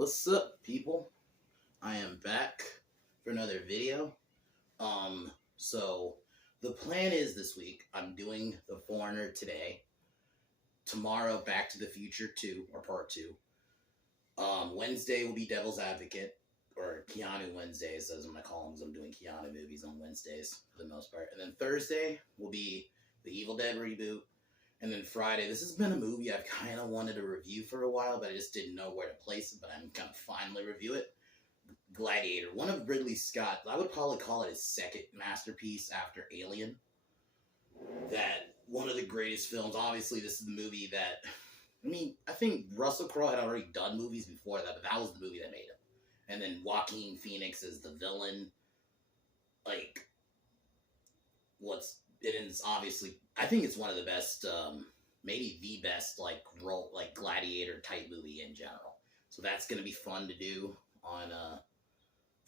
What's up, people? I am back for another video. So the plan is this week I'm doing The Foreigner today. Tomorrow, Back to the Future 2 or Part 2. Wednesday will be Devil's Advocate or Keanu Wednesdays, as I'm gonna call them, because I'm doing Keanu movies on Wednesdays for the most part. And then Thursday will be the Evil Dead reboot. And then Friday, this has been a movie I've kind of wanted to review for a while, but I just didn't know where to place it. But I'm gonna finally review it. Gladiator, one of Ridley Scott. I would probably call it his second masterpiece after Alien. That one of the greatest films. Obviously, this is the movie that. I think Russell Crowe had already done movies before that, but that was the movie that made him. And then Joaquin Phoenix is the villain. Like, it is obviously. I think it's one of the best, maybe the best, like gladiator type movie in general. So that's gonna be fun to do on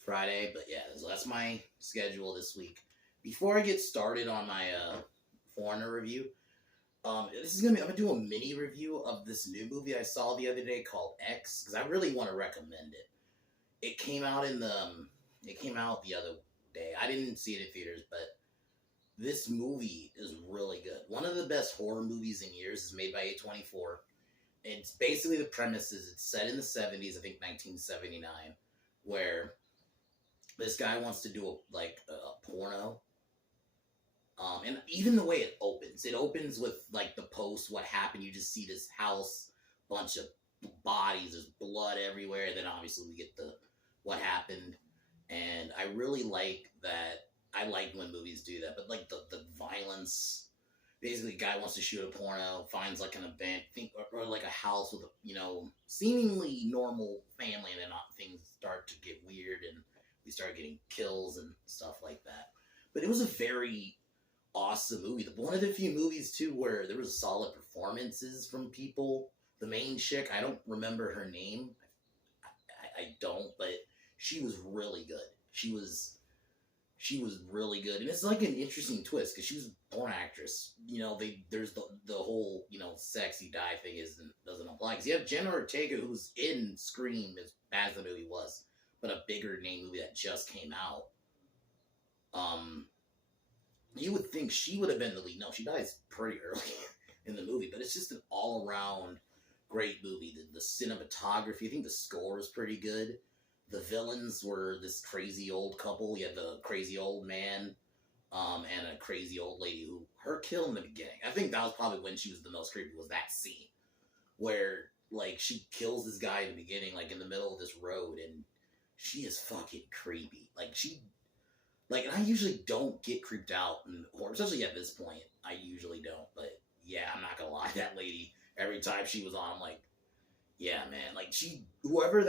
Friday. But yeah, so that's my schedule this week. Before I get started on my Foreigner review, I'm gonna do a mini review of this new movie I saw the other day called X, because I really want to recommend it. It came out the other day. I didn't see it in theaters, but this movie is really good. One of the best horror movies in years. Is made by A24. It's basically, the premise is it's set in the 70s, I think 1979, where this guy wants to do a porno. And even the way it opens with like the post, what happened. You just see this house, bunch of bodies, there's blood everywhere. And then obviously we get the what happened. And I really like that. I like when movies do that, but like the violence. Basically, a guy wants to shoot a porno, finds like an event, or like a house with a seemingly normal family, and then things start to get weird, and we start getting kills and stuff like that. But it was a very awesome movie. One of the few movies too where there was solid performances from people. The main chick, I don't remember her name. I don't, but she was really good. She was really good, and it's like an interesting twist because she was a porn actress. There's the whole sexy die thing doesn't apply because you have Jenna Ortega, who's in Scream, as bad as the movie was, but a bigger name movie that just came out. You would think she would have been the lead. No, she dies pretty early in the movie, but it's just an all around great movie. The cinematography, I think the score is pretty good. The villains were this crazy old couple. You had the crazy old man and a crazy old lady who her kill in the beginning. I think that was probably when she was the most creepy, was that scene where like she kills this guy in the beginning, like in the middle of this road, and she is fucking creepy. And I usually don't get creeped out in horror, especially at this point. I usually don't, but yeah, I'm not gonna lie. That lady, every time she was on, I'm like, yeah, man, like whoever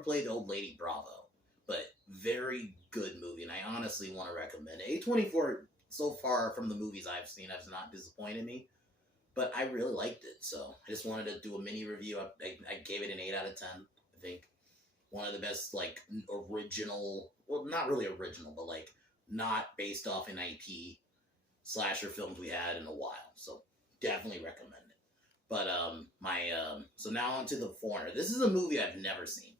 played the old lady, bravo. But very good movie, and I honestly want to recommend it. A24, so far from the movies I've seen, has not disappointed me, but I really liked it, so I just wanted to do a mini review. I gave it an 8 out of 10, I think. One of the best, like, original, well, not really original, but like not based off an IP slasher films we had in a while, so definitely recommend it. But so now on to The Foreigner. This is a movie I've never seen.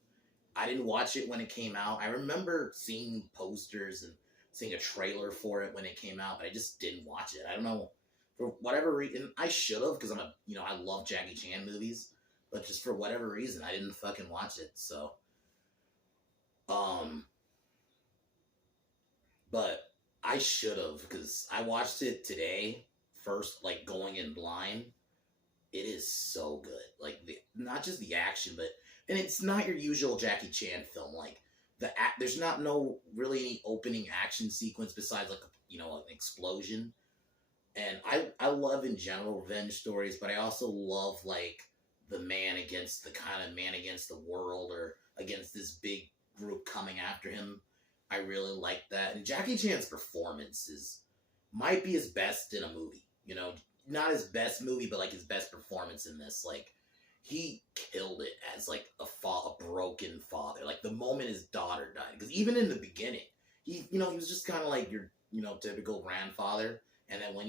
I didn't watch it when it came out. I remember seeing posters and seeing a trailer for it when it came out, but I just didn't watch it. I don't know, for whatever reason. I should have, because I love Jackie Chan movies, but just for whatever reason, I didn't fucking watch it. So, but I should have, because I watched it today first, like going in blind. It is so good. Like, not just the action, and it's not your usual Jackie Chan film. Like, there's no really opening action sequence besides like an explosion. And I love in general revenge stories, but I also love like the man against the world, or against this big group coming after him. I really like that. And Jackie Chan's performance might be his best in a movie. Not his best movie, but like his best performance in this. Like, he killed it as like a broken father. Like, the moment his daughter died, because even in the beginning, he was just kind of like your typical grandfather. And then when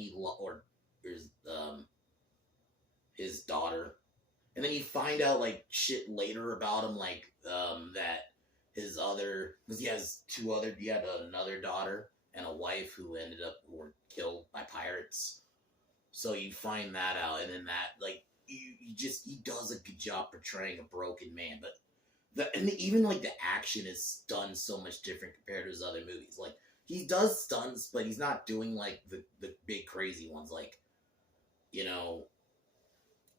his daughter And then you find out like shit later about him, like that his other, because he had another daughter and a wife who were killed by pirates. So you find that out, and then that like he does a good job portraying a broken man, but even like the action is done so much different compared to his other movies. Like he does stunts, but he's not doing like the big crazy ones, like you know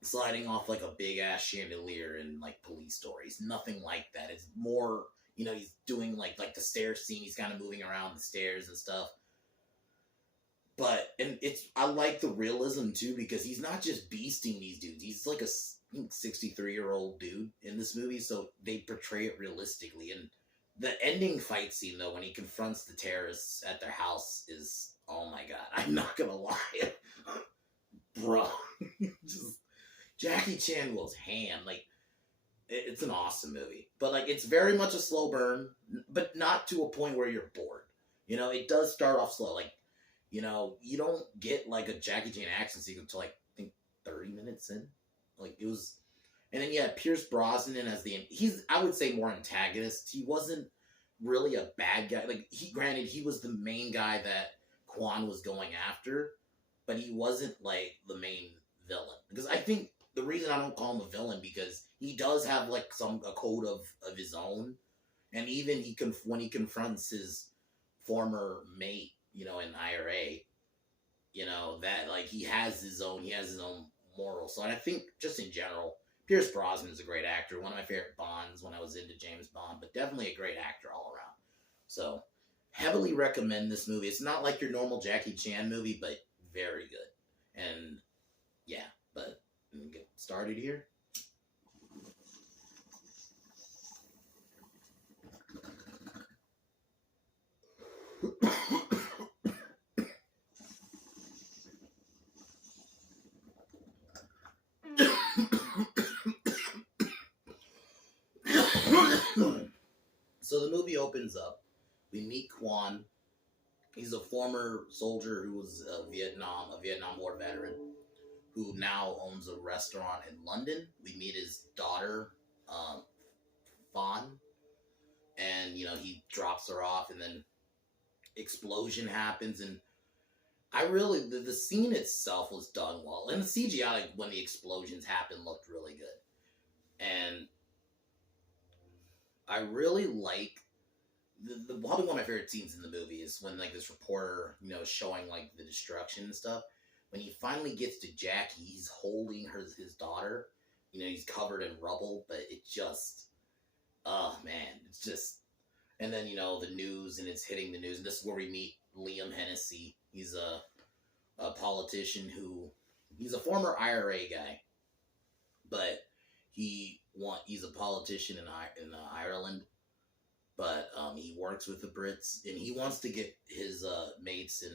sliding off like a big ass chandelier in like Police Stories. Nothing like that. It's more, he's doing like the stair scene. He's kind of moving around the stairs and stuff. But and I like the realism too, because he's not just beasting these dudes. He's like a 63-year-old dude in this movie, so they portray it realistically. And the ending fight scene though, when he confronts the terrorists at their house, is, oh my god, I'm not gonna lie, bro. Just Jackie Chan goes ham. Like, it's an awesome movie. But, like, it's very much a slow burn, but not to a point where you're bored. It does start off slow. Like, you don't get, like, a Jackie Chan action sequence until, like, I think 30 minutes in. Like, it was... And then you had Pierce Brosnan as he's, I would say, more antagonist. He wasn't really a bad guy. Like, granted, he was the main guy that Quan was going after, but he wasn't, like, the main villain. Because I think the reason I don't call him a villain, because he does have like a code of his own, and even when he confronts his former mate, in IRA, that like he has his own morals. So I think just in general, Pierce Brosnan is a great actor. One of my favorite Bonds when I was into James Bond, but definitely a great actor all around. So heavily recommend this movie. It's not like your normal Jackie Chan movie, but very good. And yeah, but get started here. So the movie opens up. We meet Quan. He's a former soldier who was a Vietnam War veteran, who now owns a restaurant in London. We meet his daughter, Fawn, and he drops her off, and then explosion happens, and I really the scene itself was done well, and the CGI, like, when the explosions happened, looked really good, and I really like probably one of my favorite scenes in the movie is when like this reporter, showing like the destruction and stuff. When he finally gets to Jackie, he's holding his daughter. He's covered in rubble, but it just, oh man, it's just. And then the news, and it's hitting the news, and this is where we meet Liam Hennessy. He's a politician he's a former IRA guy, but he's a politician in Ireland, but he works with the Brits, and he wants to get his mates in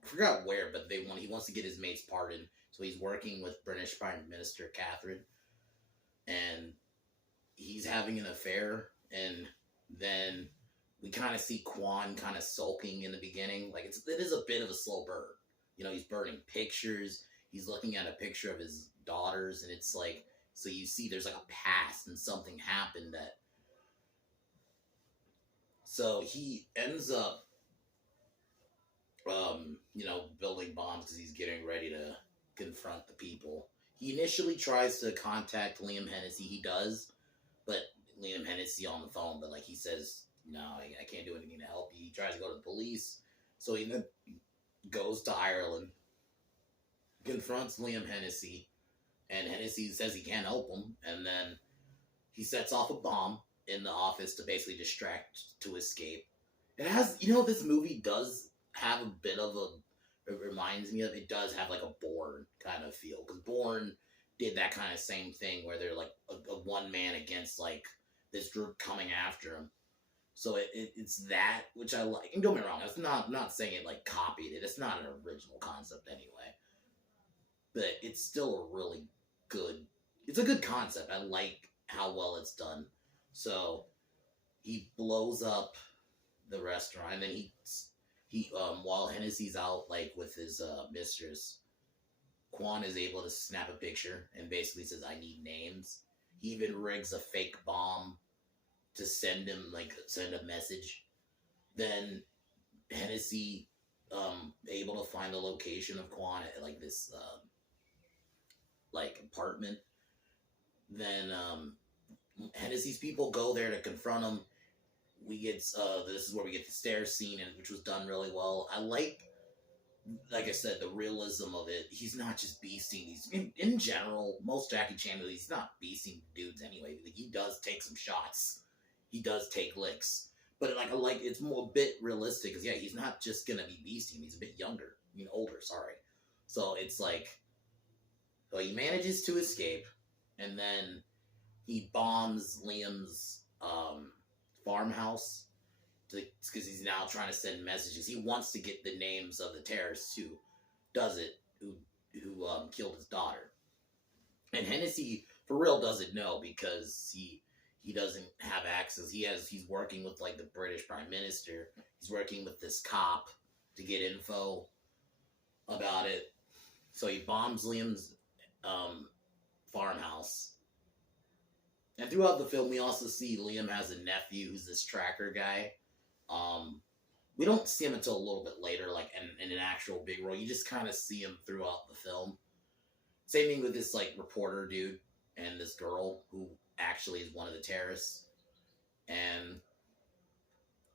I forgot where, but he wants to get his mates pardoned, so he's working with British Prime Minister Catherine, and he's having an affair, and then we kind of see Quan kind of sulking in the beginning. Like, it is a bit of a slow burn. He's burning pictures. He's looking at a picture of his daughters, and it's like, so you see there's like a past and something happened that. So he ends up, building bombs because he's getting ready to confront the people. He initially tries to contact Liam Hennessy. He does, but Liam Hennessy on the phone, but like he says, no, I can't do anything to help you. He tries to go to the police, so he then goes to Ireland, confronts Liam Hennessy, and Hennessy says he can't help him, and then he sets off a bomb in the office to basically distract, to escape. It has, this movie does have a bit of it reminds me of, it does have like a Bourne kind of feel, because Bourne did that kind of same thing where they're like a one man against like this group coming after him. So it's that, which I like. And don't get me wrong, I'm not saying it like copied it. It's not an original concept anyway. But it's still a really good, it's a good concept. I like how well it's done. So he blows up the restaurant, and then he while Hennessy's out like with his mistress, Quan is able to snap a picture and basically says, "I need names." He even rigs a fake bomb to send him, like, send a message. Then Hennessy, able to find the location of Quan at, like, this, like, apartment. Then, Hennessy's people go there to confront him. We get, this is where we get the stairs scene, and which was done really well. I like I said, the realism of it. He's not just beasting these. In general, most Jackie Chan movies, he's not beasting dudes anyway. Like, he does take some shots. He does take licks. But like it's more a bit realistic, because yeah, he's not just gonna be beasting. He's a bit younger, older. Sorry. So it's like, well, he manages to escape, and then he bombs Liam's farmhouse because he's now trying to send messages. He wants to get the names of the terrorists who killed his daughter. And Hennessy for real doesn't know, because he doesn't have access. He's working with, like, the British Prime Minister. He's working with this cop to get info about it. So he bombs Liam's farmhouse. And throughout the film, we also see Liam has a nephew who's this tracker guy. We don't see him until a little bit later, like in an actual big role. You just kind of see him throughout the film. Same thing with this, like, reporter dude and this girl who actually is one of the terrorists. And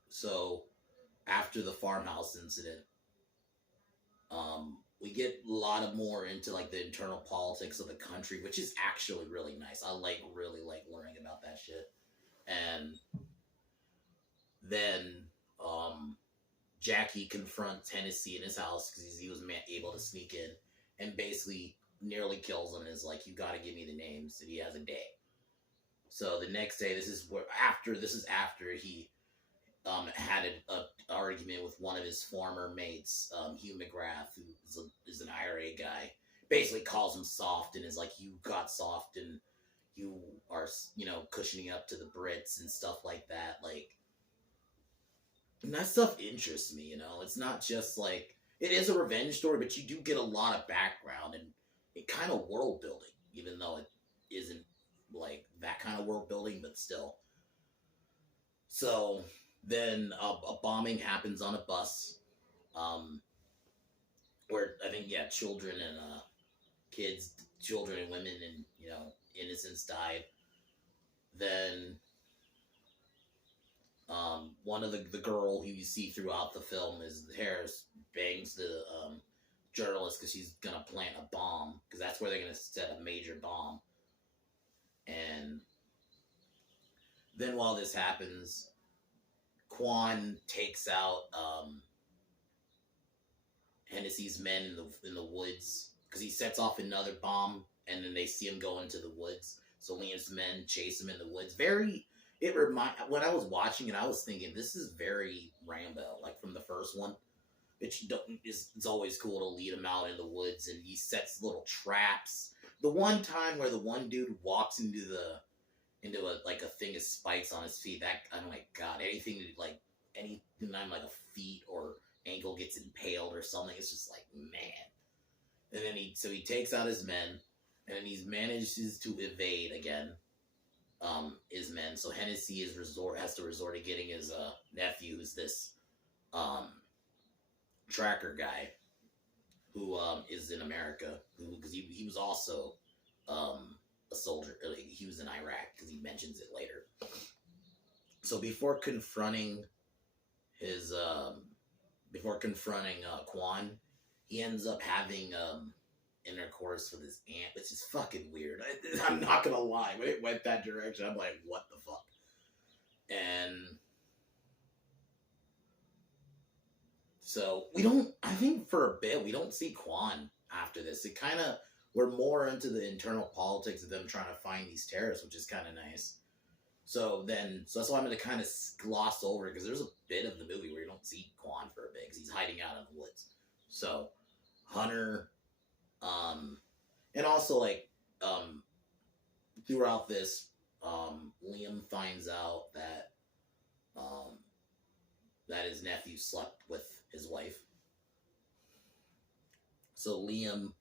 so after the farmhouse incident, we get a lot of more into, like, the internal politics of the country, which is actually really nice. I really like learning about that shit. And then Jackie confronts Hennessy in his house because he was able to sneak in, and basically nearly kills him and is like, "You got to give me the names." And he has a day. So the next day, this is after he had an argument with one of his former mates, Hugh McGrath, who is an IRA guy. Basically calls him soft and is like, "You got soft and you are, cushioning up to the Brits," and stuff like that. Like, and that stuff interests me, It's not just like, it is a revenge story, but you do get a lot of background and it kind of world building, even though it isn't like that kind of world building, but still. So then a bombing happens on a bus, where I think, children and children and women and, innocents died. Then one of the girl who you see throughout the film is Harris bangs the journalist because she's gonna plant a bomb, because that's where they're gonna set a major bomb. And then while this happens, Quan takes out Hennessy's men in the woods, because he sets off another bomb, and then they see him go into the woods. So Liam's men chase him in the woods. When I was watching it, I was thinking, this is very Rambo, like from the first one. It's always cool to lead him out in the woods, and he sets little traps. The one time where the one dude walks into a thing of spikes on his feet, I'm like, God, anything I'm like a feet or ankle gets impaled or something, it's just like, man. And then he takes out his men, and then he manages to evade again, his men. So Hennessy has to resort to getting his nephew, who's this tracker guy, who is in America, because he was also a soldier. He was in Iraq, because he mentions it later. So before confronting Quan, he ends up having intercourse with his aunt, which is fucking weird. I'm not gonna lie, when it went that direction, I'm like, what the fuck? And so I think for a bit, we don't see Quan after this. We're more into the internal politics of them trying to find these terrorists, which is kind of nice. So that's why I'm going to kind of gloss over, because there's a bit of the movie where you don't see Quan for a bit, because he's hiding out in the woods. So Hunter, and also, like, throughout this, Liam finds out that his nephew slept with his wife. So Liam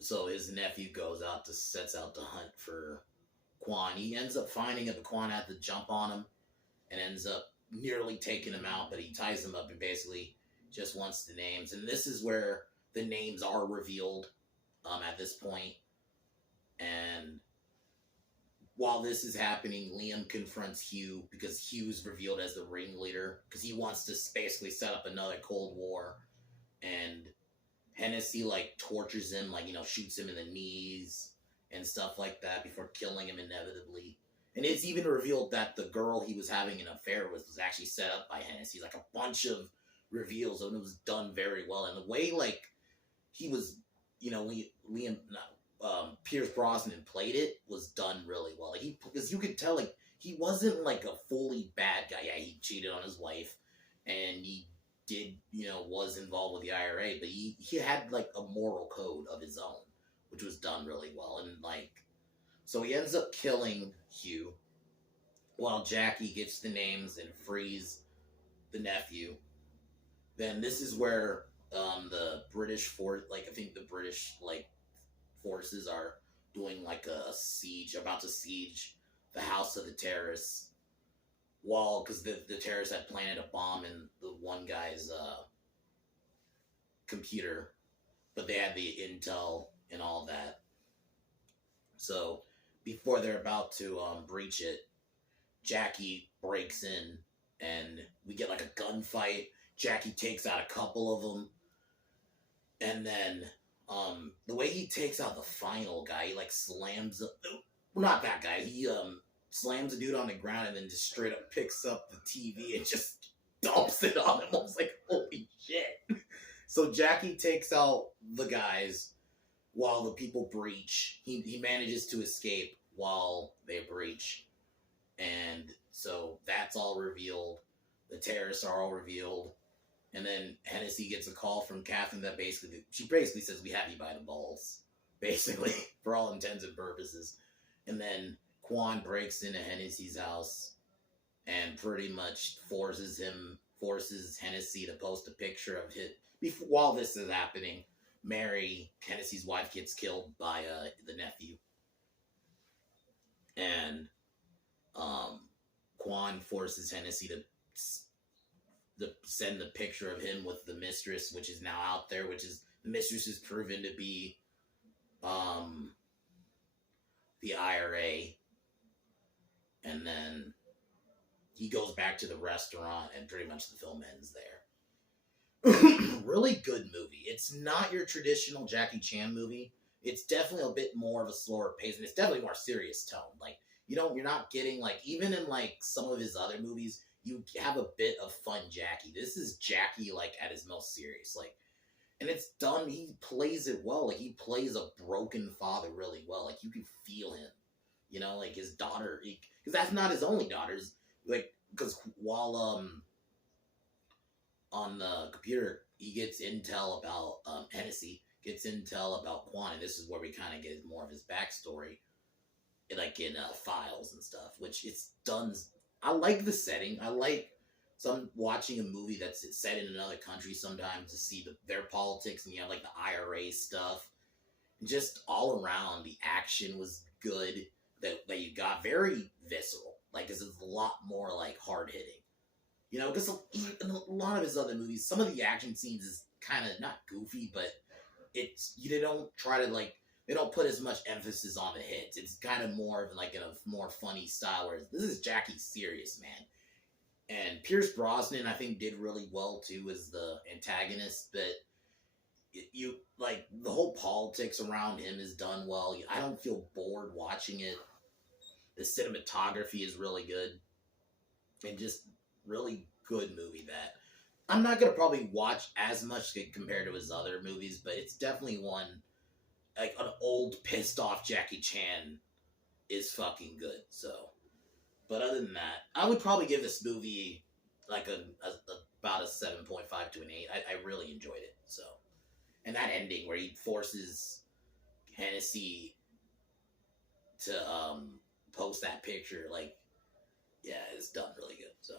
So his nephew sets out to hunt for Quan. He ends up finding it, but Quan had to jump on him and ends up nearly taking him out, but he ties him up and basically just wants the names. And this is where the names are revealed at this point. And while this is happening, Liam confronts Hugh because Hugh's revealed as the ringleader because he wants to basically set up another Cold War. And Hennessy like tortures him, like, shoots him in the knees and stuff like that before killing him inevitably. And it's even revealed that the girl he was having an affair with was actually set up by Hennessy. Like a bunch of reveals, and it was done very well. And the way like he was, Liam, Pierce Brosnan played it was done really well. Like because you could tell like he wasn't like a fully bad guy. Yeah, he cheated on his wife, and he did, was involved with the IRA, but he had like a moral code of his own, which was done really well. And like, so he ends up killing Hugh while Jackie gets the names and frees the nephew. Then this is where the British forces are doing like a siege, about to siege the house of the terrorists. Because the terrorists had planted a bomb in the one guy's computer, but they had the intel and all that. So before they're about to breach it, Jackie breaks in, and we get like a gunfight. Jackie takes out a couple of them, and then the way he takes out the final guy, he like slams not that guy. He slams a dude on the ground and then just straight up picks up the TV and just dumps it on him. I was like, holy shit. So Jackie takes out the guys while the people breach. He manages to escape while they breach. And so that's all revealed. The terrorists are all revealed. And then Hennessy gets a call from Catherine that she basically says, we have you by the balls, basically, for all intents and purposes. And then Quan breaks into Hennessy's house and pretty much forces Hennessy to post a picture of him. While this is happening, Mary, Hennessy's wife, gets killed by the nephew. And Quan forces Hennessy to send the picture of him with the mistress, which is now out there, which is the mistress is proven to be the IRA. And then he goes back to the restaurant, and pretty much the film ends there. Really good movie. It's not your traditional Jackie Chan movie. It's definitely a bit more of a slower pace, and it's definitely more serious tone. Like, you're not getting, like, even in, like, some of his other movies, you have a bit of fun Jackie. This is Jackie, like, at his most serious. Like, and it's done, he plays it well. Like, he plays a broken father really well. Like, you can feel him. Like, his daughter, because that's not his only daughters. Like, because while, on the computer, he gets intel about, Hennessy gets intel about Quan, and this is where we kind of get more of his backstory, like in files and stuff, which it's done. I like the setting. I like watching a movie that's set in another country sometimes to see their politics, and you have like the IRA stuff. Just all around, the action was good. That you got very visceral. Like, this is a lot more like hard hitting. Because in a lot of his other movies, some of the action scenes is kind of not goofy, but they don't try to like. They don't put as much emphasis on the hits. It's kind of more of like in a more funny style, whereas this is Jackie's serious, man. And Pierce Brosnan, I think, did really well, too, as the antagonist, but like, the whole politics around him is done well. I don't feel bored watching it. The cinematography is really good. And just really good movie that I'm not going to probably watch as much compared to his other movies, but it's definitely one. Like, an old, pissed-off Jackie Chan is fucking good, so. But other than that, I would probably give this movie, like, about a 7.5 to an 8. I really enjoyed it, so. And that ending where he forces Hennessy to post that picture, like, yeah, it's done really good, so.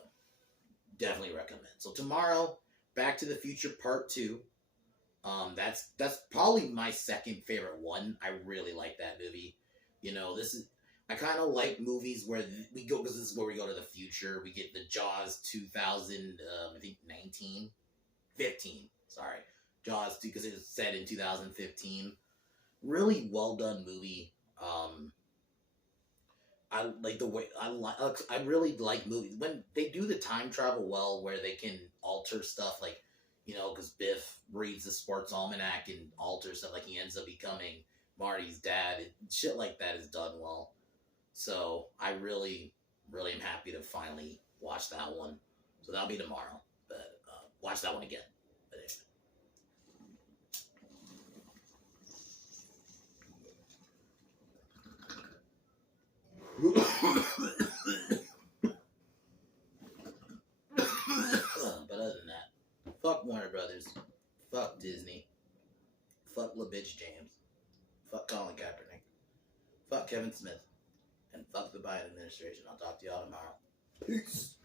Definitely recommend. So tomorrow, Back to the Future Part 2. That's probably my second favorite one. I really like that movie. You know, this is I kind of like movies where we go because this is where we go to the future. We get the Jaws 2000, I think 15. Sorry, Jaws because it was set in 2015. Really well done movie. I like the way I really like movies when they do the time travel well, where they can alter stuff like because Biff reads the sports almanac and alters stuff like he ends up becoming Marty's dad. Shit like that is done well. So I really, really am happy to finally watch that one. So that'll be tomorrow, but watch that one again. But anyway. But other than that, fuck Warner Brothers, fuck Disney, fuck LaBitch James, fuck Colin Kaepernick, fuck Kevin Smith, and fuck the Biden administration. I'll talk to y'all tomorrow. Peace.